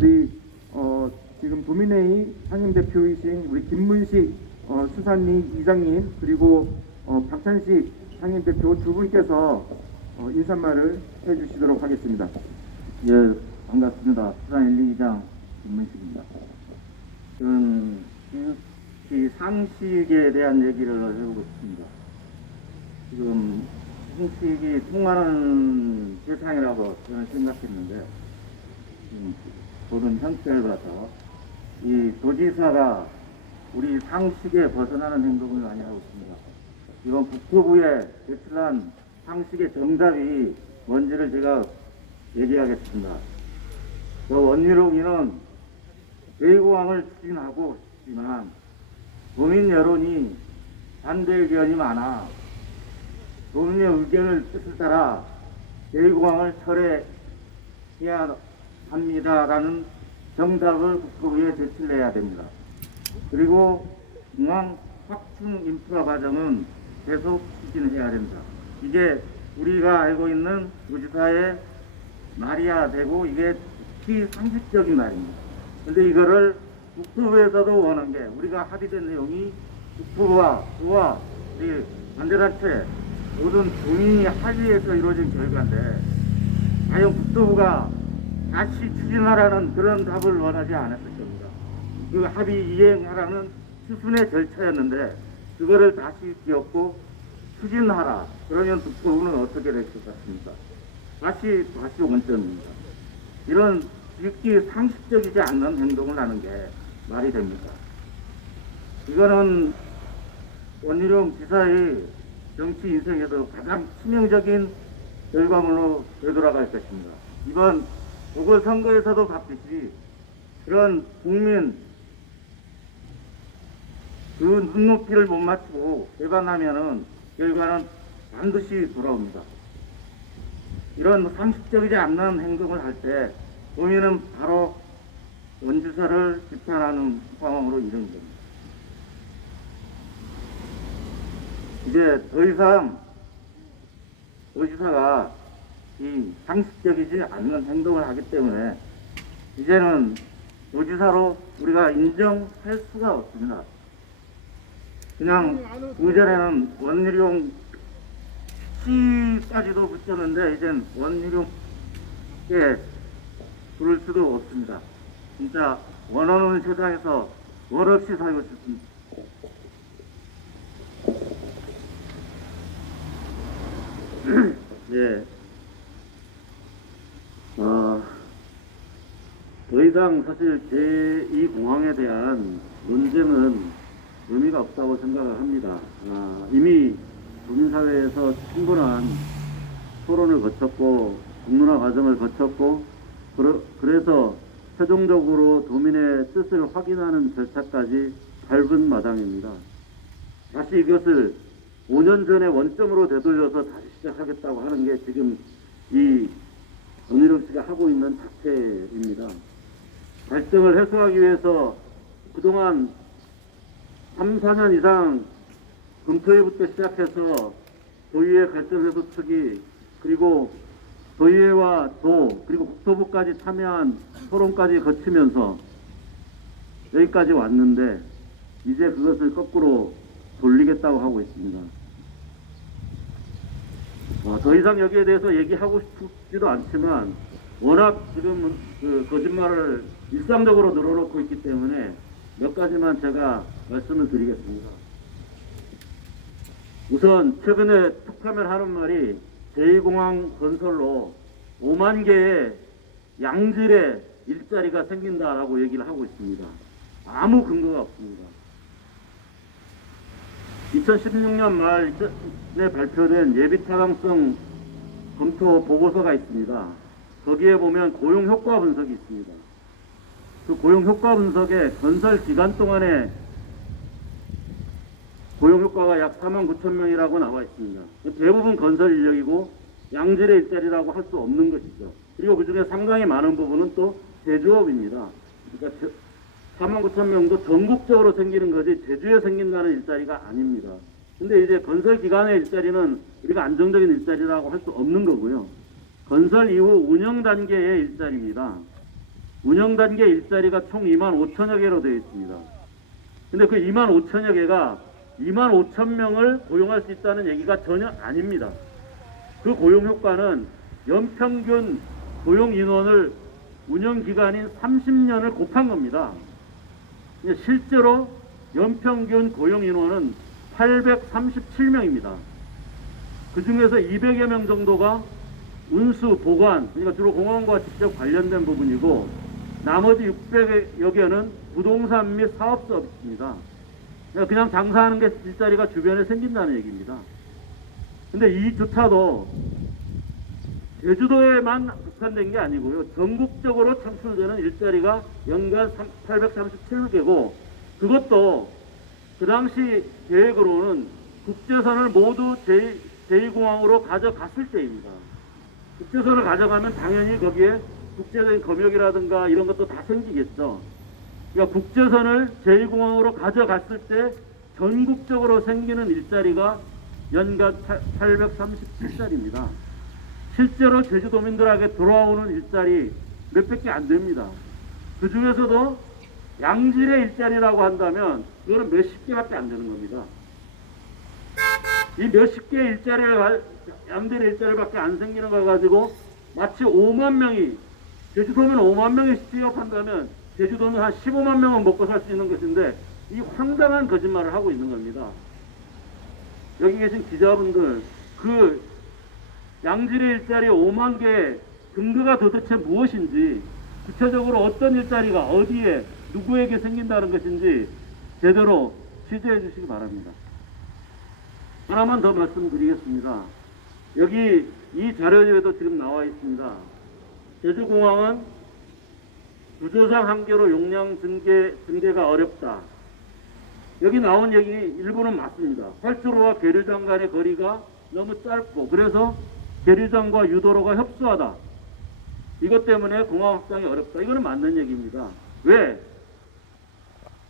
우리 지금 도민회의 상임대표이신 우리 김문식 수산리 이장님 그리고 박찬식 상임대표 두 분께서 인사말을 해주시도록 하겠습니다. 예, 반갑습니다. 수산 1, 2장 김문식입니다. 이 상식에 대한 얘기를 해보고 싶습니다. 지금 상식이 통하는 세상이라고 저는 생각했는데 보는 형편을 봐서 이 도지사가 우리 상식에 벗어나는 행동을 많이 하고 있습니다. 이번 국토부에 제출한 상식의 정답이 뭔지를 제가 얘기하겠습니다. 원희룡이는 제2공항을 추진하고 싶지만 도민 여론이 반대 의견이 많아 도민의 의견을 뜻을 따라 제2공항을 철회해야 합니다라는 정답을 국토부에 제출해야 됩니다. 그리고 공항 확충 인프라 과정은 계속 추진해야 됩니다. 이게 우리가 알고 있는 도지사의 말이야 되고 이게 비상식적인 말입니다. 근데 이거를 국토부에서도 원한 게 우리가 합의된 내용이 국토부와 저와 우리 반대단체 모든 주민이 합의해서 이루어진 결과인데 과연 국토부가 다시 추진하라는 그런 답을 원하지 않았을 겁니다. 그 합의 이행하라는 수순의 절차였는데 그거를 다시 기었고 추진하라. 그러면 국토부는 어떻게 될 것 같습니까? 다시 원점입니다. 이런 읽기 상식적이지 않는 행동을 하는 게 말이 됩니까? 이거는 원희룡 지사의 정치 인생에서 가장 치명적인 결과물로 되돌아갈 것입니다. 이번 보궐선거에서도 봤듯이 그런 국민 그 눈높이를 못 맞추고 배반하면은 결과는 반드시 돌아옵니다. 이런 상식적이지 않는 행동을 할 때 도민은 바로 원지사를 비판하는 상황으로 이르는 겁니다. 이제 더 이상 도지사가 이 상식적이지 않는 행동을 하기 때문에 이제는 도지사로 우리가 인정할 수가 없습니다. 그냥 그전에는 원희룡 씨까지도 붙였는데 이젠 원희룡에 부를 수도 없습니다. 진짜 원하는 세상에서 원 없이 살고 싶습니다. 예. 더 이상 사실 제2공항에 대한 논쟁은 의미가 없다고 생각을 합니다. 이미 국민사회에서 충분한 토론을 거쳤고 공론화 과정을 거쳤고 그래서 최종적으로 도민의 뜻을 확인하는 절차까지 밟은 마당입니다. 다시 이것을 5년 전의 원점으로 되돌려서 다시 시작하겠다고 하는 게 지금 이 원희룡 씨가 하고 있는 자체입니다. 갈등을 해소하기 위해서 그동안 3, 4년 이상 금토회부터 시작해서 도의회 갈등 해소 측이 그리고 도의회와 도 그리고 국토부까지 참여한 토론까지 거치면서 여기까지 왔는데 이제 그것을 거꾸로 돌리겠다고 하고 있습니다. 더 이상 여기에 대해서 얘기하고 싶지도 않지만 워낙 지금 그 거짓말을 일상적으로 늘어놓고 있기 때문에 몇 가지만 제가 말씀을 드리겠습니다. 우선 최근에 툭하면 하는 말이 제2공항 건설로 5만 개의 양질의 일자리가 생긴다라고 얘기를 하고 있습니다. 아무 근거가 없습니다. 2016년 말에 발표된 예비타당성 검토 보고서가 있습니다. 거기에 보면 고용효과 분석이 있습니다. 그 고용효과 분석에 건설 기간 동안에 고용효과가 약 4만 9천 명이라고 나와 있습니다. 대부분 건설 인력이고 양질의 일자리라고 할 수 없는 것이죠. 그리고 그 중에 상당히 많은 부분은 또 제조업입니다. 그러니까 4만 9천 명도 전국적으로 생기는 거지 제주에 생긴다는 일자리가 아닙니다. 근데 이제 건설 기간의 일자리는 우리가 안정적인 일자리라고 할 수 없는 거고요. 건설 이후 운영 단계의 일자리입니다. 운영 단계 일자리가 총 2만 5천여 개로 되어 있습니다. 근데 그 2만 5천여 개가 2만 5천 명을 고용할 수 있다는 얘기가 전혀 아닙니다. 그 고용 효과는 연평균 고용 인원을 운영 기간인 30년을 곱한 겁니다. 실제로 연평균 고용 인원은 837명입니다. 그 중에서 200여 명 정도가 운수, 보관, 그러니까 주로 공항과 직접 관련된 부분이고, 나머지 600여 개는 부동산 및 사업 서비스입니다. 그냥 장사하는 게 일자리가 주변에 생긴다는 얘기입니다. 근데 이조차도 제주도에만 국한된 게 아니고요. 전국적으로 창출되는 일자리가 연간 837개고, 그것도 그 당시 계획으로는 국제선을 모두 제2공항으로 가져갔을 때입니다. 국제선을 가져가면 당연히 거기에 국제적인 검역이라든가 이런 것도 다 생기겠죠. 그러니까 국제선을 제2공항으로 가져갔을 때 전국적으로 생기는 일자리가 연간 837자리입니다. 실제로 제주도민들에게 돌아오는 일자리 몇백 개 안 됩니다. 그 중에서도 양질의 일자리라고 한다면 그거는 몇십 개밖에 안 되는 겁니다. 이 몇십 개의 일자리를, 양질의 일자리밖에 안 생기는 걸 가지고 마치 5만 명이, 제주도면 5만 명이 취업한다면 제주도는 한 15만 명은 먹고 살 수 있는 것인데, 이 황당한 거짓말을 하고 있는 겁니다. 여기 계신 기자분들, 그 양질의 일자리 5만 개의 근거가 도대체 무엇인지, 구체적으로 어떤 일자리가 어디에 누구에게 생긴다는 것인지 제대로 취재해 주시기 바랍니다. 하나만 더 말씀드리겠습니다. 여기 이 자료에도 지금 나와 있습니다. 제주공항은 구조상 한계로 용량 증대가 어렵다. 여기 나온 얘기 일부는 맞습니다. 활주로와 계류장 간의 거리가 너무 짧고, 그래서 계류장과 유도로가 협소하다. 이것 때문에 공항 확장이 어렵다. 이거는 맞는 얘기입니다. 왜?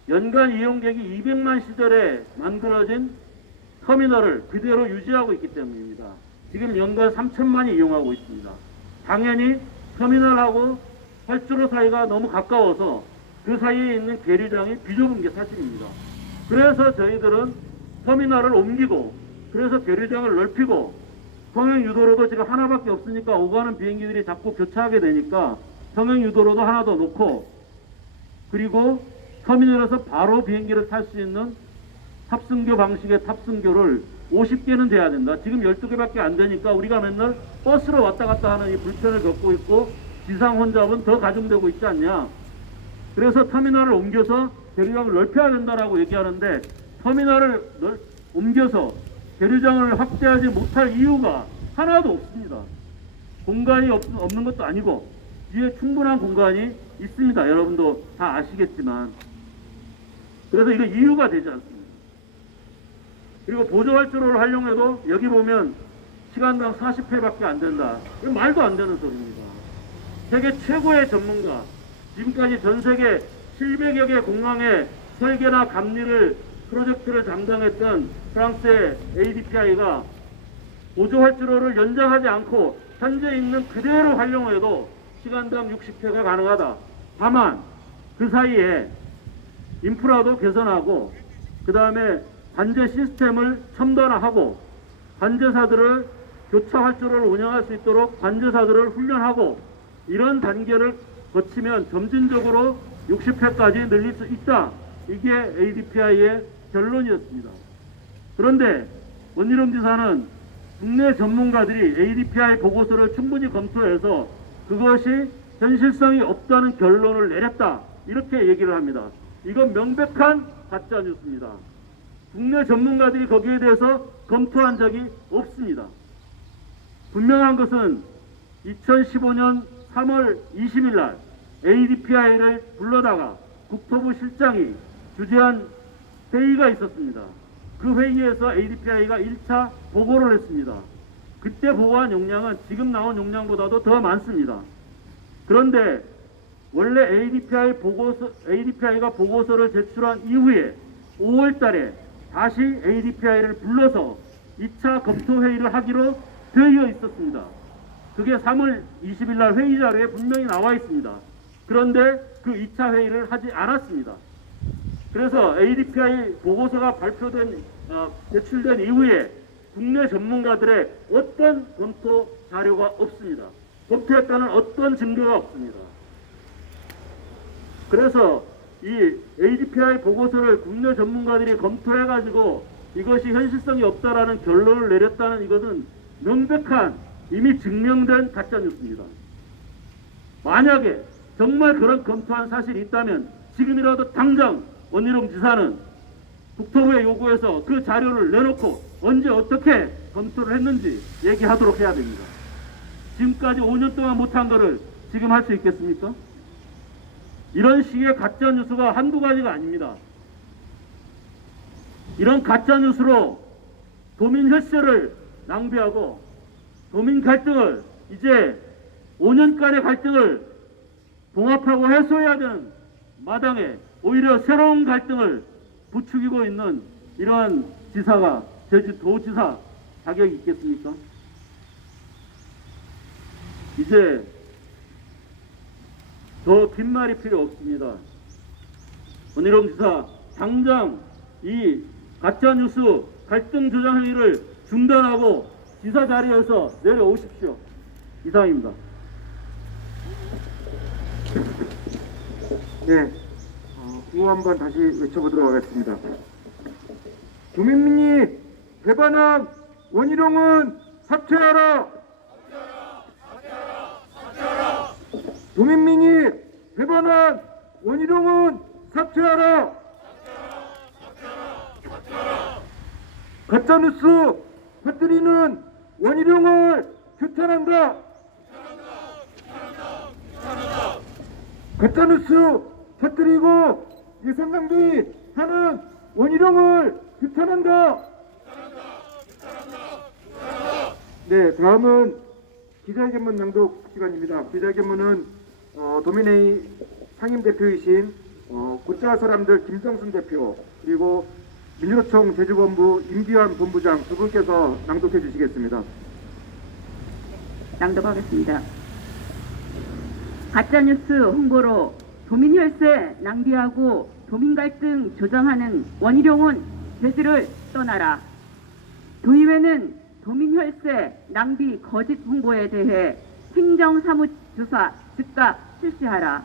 연간 이용객이 200만 시절에 만들어진 터미널을 그대로 유지하고 있기 때문입니다. 지금 연간 3천만이 이용하고 있습니다. 당연히 터미널하고 활주로 사이가 너무 가까워서 그 사이에 있는 계류장이 비좁은 게 사실입니다. 그래서 저희들은 터미널을 옮기고, 그래서 계류장을 넓히고, 평행 유도로도 지금 하나밖에 없으니까 오가는 비행기들이 자꾸 교차하게 되니까 평행 유도로도 하나 더 놓고, 그리고 터미널에서 바로 비행기를 탈 수 있는 탑승교 방식의 탑승교를 50개는 돼야 된다. 지금 12개밖에 안 되니까 우리가 맨날 버스로 왔다 갔다 하는 이 불편을 겪고 있고, 지상 혼잡은 더 가중되고 있지 않냐. 그래서 터미널을 옮겨서 계류장을 넓혀야 된다라고 얘기하는데, 터미널을 옮겨서 계류장을 확대하지 못할 이유가 하나도 없습니다. 공간이 없는 것도 아니고 뒤에 충분한 공간이 있습니다. 여러분도 다 아시겠지만. 그래서 이거 이유가 되지 않습니다. 그리고 보조활주로를 활용해도 여기 보면 시간당 40회밖에 안 된다. 이거 말도 안 되는 소리입니다. 세계 최고의 전문가, 지금까지 전 세계 700여 개 공항의 설계나 감리를 프로젝트를 담당했던 프랑스의 ADPI가 보조활주로를 연장하지 않고 현재 있는 그대로 활용해도 시간당 60회가 가능하다. 다만 그 사이에 인프라도 개선하고, 그 다음에 관제 시스템을 첨단화하고, 관제사들을 교차 활주로를 운영할 수 있도록 관제사들을 훈련하고, 이런 단계를 거치면 점진적으로 60회까지 늘릴 수 있다. 이게 ADPI의 결론이었습니다. 그런데 원희룡 지사는 국내 전문가들이 ADPI 보고서를 충분히 검토해서 그것이 현실성이 없다는 결론을 내렸다. 이렇게 얘기를 합니다. 이건 명백한 가짜 뉴스입니다. 국내 전문가들이 거기에 대해서 검토한 적이 없습니다. 분명한 것은 2015년 3월 20일 날 ADPI를 불러다가 국토부 실장이 주재한 회의가 있었습니다. 그 회의에서 ADPI가 1차 보고를 했습니다. 그때 보고한 용량은 지금 나온 용량보다도 더 많습니다. 그런데 원래 ADPI가 보고서를 제출한 이후에 5월 달에 다시 ADPI를 불러서 2차 검토 회의를 하기로 되어 있었습니다. 그게 3월 20일 날 회의 자료에 분명히 나와 있습니다. 그런데 그 2차 회의를 하지 않았습니다. 그래서 ADPI 보고서가 제출된 이후에 국내 전문가들의 어떤 검토 자료가 없습니다. 검토했다는 어떤 증거가 없습니다. 그래서 이 ADPI 보고서를 국내 전문가들이 검토해가지고 이것이 현실성이 없다라는 결론을 내렸다는 이것은 명백한 이미 증명된 가짜뉴스입니다. 만약에 정말 그런 검토한 사실이 있다면 지금이라도 당장 원희룡 지사는 국토부에 요구해서 그 자료를 내놓고 언제 어떻게 검토를 했는지 얘기하도록 해야 됩니다. 지금까지 5년 동안 못한 거를 지금 할 수 있겠습니까? 이런 식의 가짜뉴스가 한두 가지가 아닙니다. 이런 가짜뉴스로 도민 혈세를 낭비하고 도민 갈등을 이제 5년간의 갈등을 봉합하고 해소해야 되는 마당에 오히려 새로운 갈등을 부추기고 있는 이러한 지사가 제주도지사 자격이 있겠습니까? 이제 더 긴 말이 필요 없습니다. 원희룡 지사 당장 이 가짜뉴스 갈등 조장 행위를 중단하고 지사 자리에서 내려오십시오. 이상입니다. 네, 구호 한번 다시 외쳐보도록 하겠습니다. 도민민이 배반한 원희룡은 사퇴하라! 도민민이 배반한 원희룡은 사퇴하라! 가짜뉴스 퍼뜨리는 원희룡을 규탄한다! 가짜뉴스 퍼뜨리고 예산낭비 하는 원희룡을 규탄한다! 네, 다음은 기자회견문 낭독 시간입니다. 기자회견문은 도민회의 상임대표이신 곧잘 사람들 김정순 대표 그리고 민주노총 제주본부 임기환 본부장 두 분께서 낭독해 주시겠습니다. 낭독하겠습니다. 가짜뉴스 홍보로 도민 혈세 낭비하고 도민 갈등 조장하는 원희룡은 제주를 떠나라. 도의회는 도민 혈세 낭비 거짓 홍보에 대해 행정사무조사 즉각 실시하라.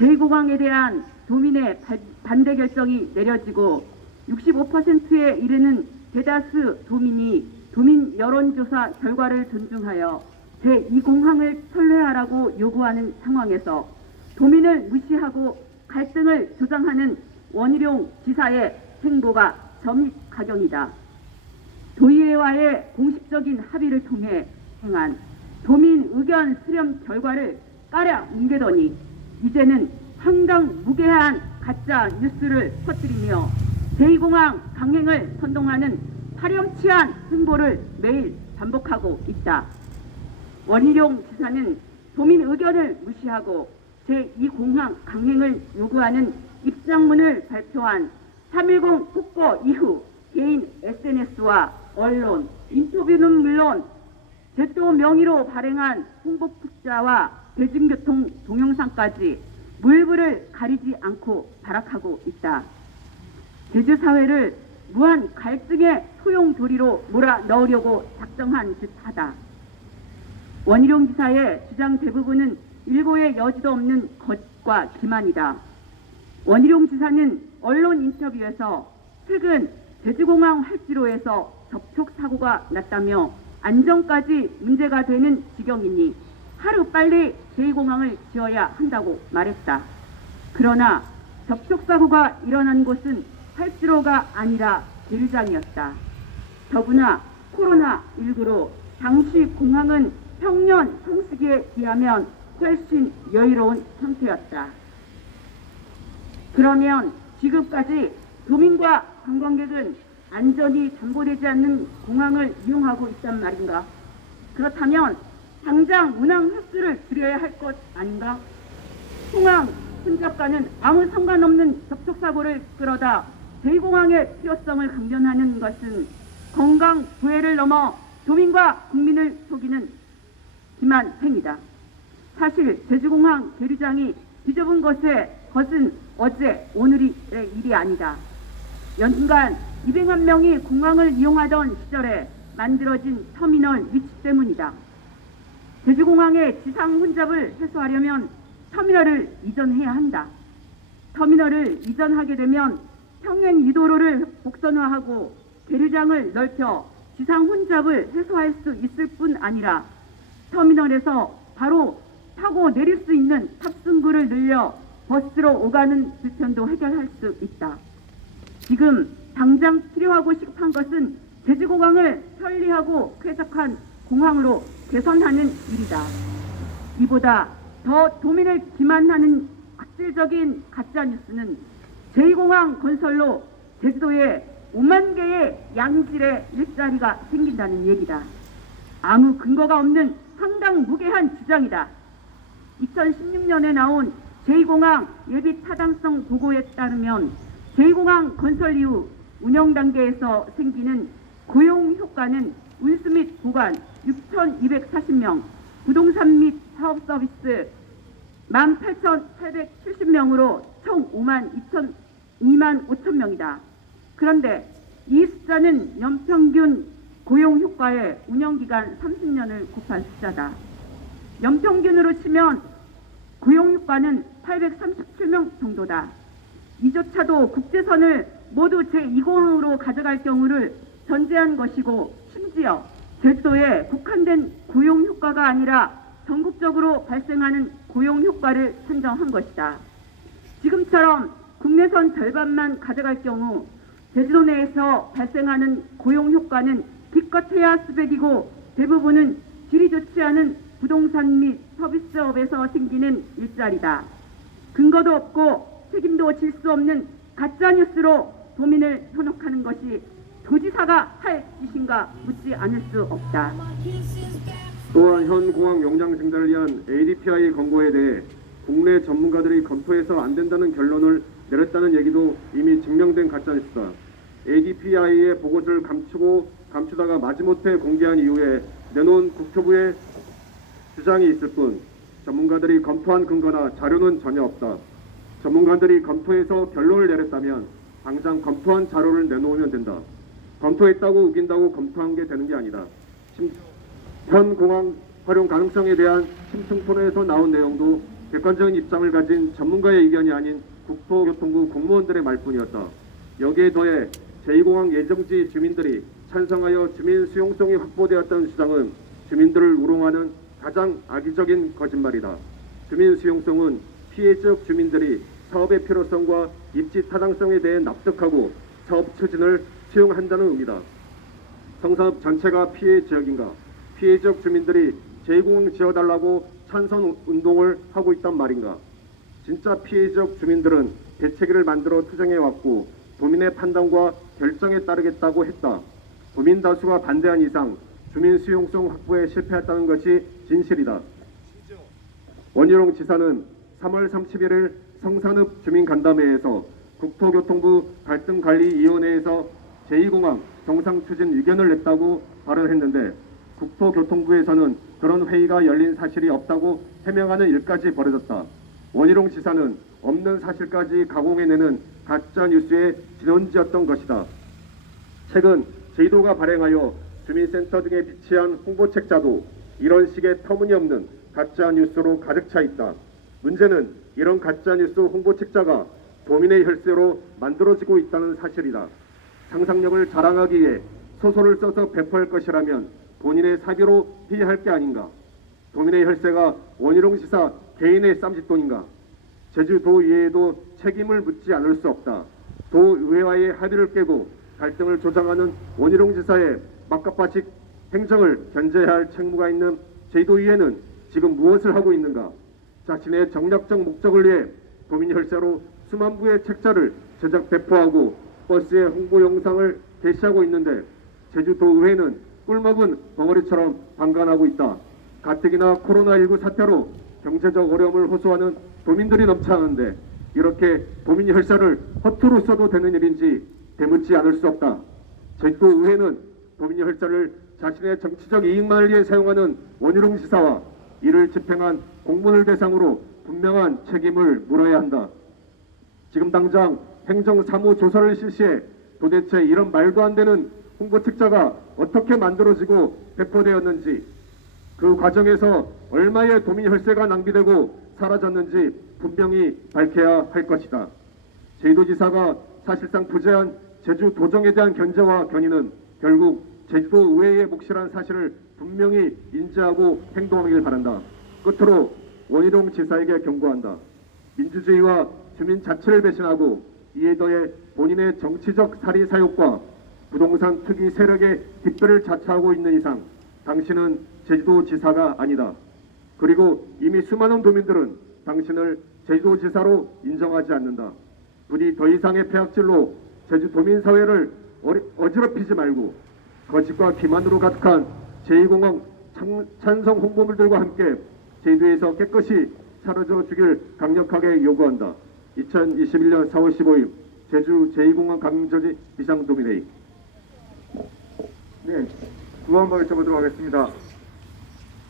제2공항에 대한 도민의 반대 결정이 내려지고 65%에 이르는 대다수 도민이 도민 여론조사 결과를 존중하여 제2공항을 철회하라고 요구하는 상황에서 도민을 무시하고 갈등을 조장하는 원희룡 지사의 행보가 점입가경이다. 도의회와의 공식적인 합의를 통해 행한 도민 의견 수렴 결과를 까려 뭉개더니 이제는 황당무계한 가짜 뉴스를 퍼뜨리며 제2공항 강행을 선동하는 파렴치한 홍보를 매일 반복하고 있다. 원희룡 지사는 도민 의견을 무시하고 제2공항 강행을 요구하는 입장문을 발표한 3.10 폭거 이후 개인 SNS와 언론, 인터뷰는 물론 제도 명의로 발행한 홍보 푸자와 대중교통 동영상까지 물불을 가리지 않고 발악하고 있다. 제주사회를 무한 갈등의 소용돌이로 몰아넣으려고 작정한 듯하다. 원희룡 지사의 주장 대부분은 일고의 여지도 없는 겉과 기만이다. 원희룡 지사는 언론 인터뷰에서 최근 제주공항 활주로에서 접촉사고가 났다며 안전까지 문제가 되는 지경이니 하루빨리 제2공항을 지어야 한다고 말했다. 그러나 접촉사고가 일어난 곳은 활주로가 아니라 벨장이었다. 더구나 코로나19로 당시 공항은 평년 성수기에 비하면 훨씬 여유로운 상태였다. 그러면 지금까지 도민과 관광객은 안전이 담보되지 않는 공항을 이용하고 있단 말인가? 그렇다면 당장 운항 횟수를 줄여야 할 것 아닌가? 공항 혼잡과는 아무 상관없는 접촉사고를 끌어다 제2공항의 필요성을 강변하는 것은 건강 부해를 넘어 도민과 국민을 속이는 기만 행위다. 사실 제주공항 계류장이 뒤집은 것은 어제 오늘의 일이 아니다. 연간 200만 명이 공항을 이용하던 시절에 만들어진 터미널 위치 때문이다. 제주공항의 지상 혼잡을 해소하려면 터미널을 이전해야 한다. 터미널을 이전하게 되면 평행 유도로를 복선화하고 계류장을 넓혀 지상 혼잡을 해소할 수 있을 뿐 아니라 터미널에서 바로 타고 내릴 수 있는 탑승구를 늘려 버스로 오가는 불편도 해결할 수 있다. 지금 당장 필요하고 시급한 것은 제주공항을 편리하고 쾌적한 공항으로 개선하는 일이다. 이보다 더 도민을 기만하는 악질적인 가짜뉴스는 제2공항 건설로 제주도에 5만 개의 양질의 일자리가 생긴다는 얘기다. 아무 근거가 없는 황당무계한 주장이다. 2016년에 나온 제2공항 예비 타당성 보고에 따르면 제2공항 건설 이후 운영 단계에서 생기는 고용 효과는 운수 및 보관 6,240명, 부동산 및 사업 서비스 18,870명으로 총 2만 5천 명이다. 그런데 이 숫자는 연평균 고용 효과의 운영기간 30년을 곱한 숫자다. 연평균으로 치면 고용 효과는 837명 정도다. 이조차도 국제선을 모두 제2공항으로 가져갈 경우를 전제한 것이고 심지어 제주도에 국한된 고용 효과가 아니라 전국적으로 발생하는 고용 효과를 산정한 것이다. 지금처럼 국내선 절반만 가져갈 경우 제주도 내에서 발생하는 고용 효과는 기껏해야 수백이고 대부분은 질이 좋지 않은 부동산 및 서비스업에서 생기는 일자리다. 근거도 없고 책임도 질 수 없는 가짜뉴스로 도민을 현혹하는 것이 도지사가 할 짓인가 묻지 않을 수 없다. 또한 현 공항 용량 증대를 위한 ADPI 권고에 대해 국내 전문가들이 검토해서 안 된다는 결론을 내렸다는 얘기도 이미 증명된 가짜뉴스다. ADPI의 보고서를 감추다가 마지못해 공개한 이후에 내놓은 국토부의 주장이 있을 뿐 전문가들이 검토한 근거나 자료는 전혀 없다. 전문가들이 검토해서 결론을 내렸다면 당장 검토한 자료를 내놓으면 된다. 검토했다고 우긴다고 검토한 게 되는 게 아니다. 현 공항 활용 가능성에 대한 심층 토론에서 나온 내용도 객관적인 입장을 가진 전문가의 의견이 아닌 국토교통부 공무원들의 말뿐이었다. 여기에 더해 제2공항 예정지 주민들이 찬성하여 주민 수용성이 확보되었다는 주장은 주민들을 우롱하는 가장 악의적인 거짓말이다. 주민 수용성은 피해 지역 주민들이 사업의 필요성과 입지 타당성에 대해 납득하고 사업 추진을 수용한다는 의미다. 성산읍 전체가 피해 지역인가? 피해 지역 주민들이 제2공항 지어달라고 찬성 운동을 하고 있단 말인가? 진짜 피해 지역 주민들은 대책을 만들어 투쟁해왔고 도민의 판단과 결정에 따르겠다고 했다. 도민 다수가 반대한 이상 주민 수용성 확보에 실패했다는 것이 진실이다. 원희룡 지사는 3월 31일 성산읍 주민간담회에서 국토교통부 갈등관리위원회에서 제2공항 정상추진 의견을 냈다고 발언했는데 국토교통부에서는 그런 회의가 열린 사실이 없다고 해명하는 일까지 벌어졌다. 원희룡 지사는 없는 사실까지 가공해내는 가짜뉴스의 진원지였던 것이다. 최근 제주도가 발행하여 주민센터 등에 비치한 홍보책자도 이런 식의 터무니없는 가짜뉴스로 가득 차 있다. 문제는 이런 가짜뉴스 홍보책자가 도민의 혈세로 만들어지고 있다는 사실이다. 상상력을 자랑하기 위해 소설을 써서 배포할 것이라면 본인의 사비로 피할 게 아닌가? 도민의 혈세가 원희룡 지사 개인의 쌈짓돈인가? 제주도의회에도 책임을 묻지 않을 수 없다. 도의회와의 합의를 깨고 갈등을 조장하는 원희룡 지사의 막가파식 행정을 견제해야 할 책무가 있는 제주도의회는 지금 무엇을 하고 있는가? 자신의 정략적 목적을 위해 도민 혈세로 수만 부의 책자를 제작 배포하고 버스의 홍보 영상을 게시하고 있는데 제주도의회는 꿀먹은 벙어리처럼 방관하고 있다. 가뜩이나 코로나19 사태로 경제적 어려움을 호소하는 도민들이 넘쳐나는데 이렇게 도민 혈세를 허투루 써도 되는 일인지 되묻지 않을 수 없다. 제주도의회는 도민 혈세를 자신의 정치적 이익만을 위해 사용하는 원희룡 지사와 이를 집행한 공무원을 대상으로 분명한 책임을 물어야 한다. 지금 당장 행정사무조사를 실시해 도대체 이런 말도 안 되는 홍보책자가 어떻게 만들어지고 배포되었는지, 그 과정에서 얼마의 도민 혈세가 낭비되고 사라졌는지 분명히 밝혀야 할 것이다. 제주도지사가 사실상 부재한 제주도정에 대한 견제와 견인은 결국 제주도 의회의 몫이라는 사실을 분명히 인지하고 행동하길 바란다. 끝으로 원희룡 지사에게 경고한다. 민주주의와 주민 자치를 배신하고 이에 더해 본인의 정치적 사리 사욕과 부동산 투기 세력의 뒷배를 자처하고 있는 이상 당신은 제주도지사가 아니다. 그리고 이미 수많은 도민들은 당신을 제주도지사로 인정하지 않는다. 부디 더 이상의 폐악질로 제주도민사회를 어지럽히지 말고 거짓과 기만으로 가득한 제2공항 찬성 홍보물들과 함께 제주도에서 깨끗이 사라져 주길 강력하게 요구한다. 2021년 4월 15일 제주 제2공항 강저지 비상도민회의. 네, 구호 한번 외쳐보도록 하겠습니다.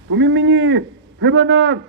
도민민이 대반한